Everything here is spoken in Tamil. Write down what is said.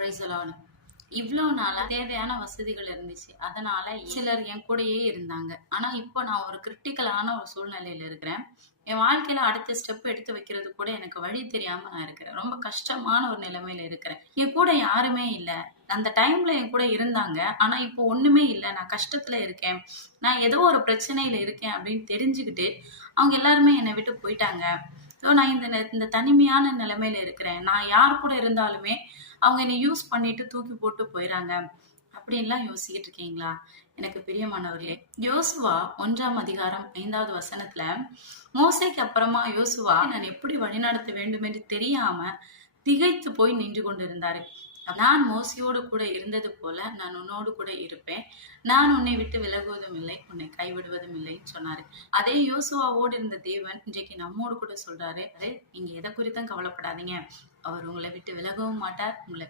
Price Lord. இவ்வளோ நாளா தேவையான வசதிகள் இருந்துச்சு. அதனால சிலர் என் கூடயே இருந்தாங்க. ஆனா இப்போ நான் ஒரு கிரிட்டிக்கலான ஒரு சூழ்நிலையில இருக்கிறேன். என் வாழ்க்கையில அடுத்த ஸ்டெப் எடுத்து வைக்கிறது கூட எனக்கு வழி தெரியாம நான் இருக்கிறேன். ரொம்ப கஷ்டமான ஒரு நிலைமையில இருக்கிறேன். என் கூட யாருமே இல்ல. அந்த டைம்ல என் கூட இருந்தாங்க. ஆனா இப்போ ஒண்ணுமே இல்ல. நான் கஷ்டத்துல இருக்கேன். நான் ஏதோ ஒரு பிரச்சனையில இருக்கேன் அப்படின்னு தெரிஞ்சுக்கிட்டு, அவங்க எல்லாருமே என்னை விட்டு போயிட்டாங்க. ஸோ நான் இந்த தனிமையான நிலைமையில இருக்கிறேன். நான் யார் கூட இருந்தாலுமே அவங்க என்னை யூஸ் பண்ணிட்டு தூக்கி போட்டு போயிறாங்க. அப்படின்லாம் யோசிச்சுட்டு இருக்கீங்களா? எனக்கு பிரியமானவர்களே, யோசுவா 1ஆம் அதிகாரம் 5வது வசனத்துல, மோசேக்கு அப்புறமா யோசுவா நான் எப்படி வழிநடத்த வேண்டும் என்று தெரியாம திகைத்து போய் நின்று கொண்டிருந்தாரு. நான் மோசையோடு கூட இருந்தது போல நான் உன்னோடு கூட இருப்பேன். நான் உன்னை விட்டு விலகுவதும் இல்லை, உன்னை கைவிடுவதும் இல்லைன்னு சொன்னாரு. அதே யோசுவாவோடு இருந்த தேவன் இன்றைக்கு நம்மோடு கூட சொல்றாரு, நீங்க எதை குறித்தும் கவலைப்படாதீங்க. அவர் உங்களை விட்டு விலகவும் மாட்டார், உங்களை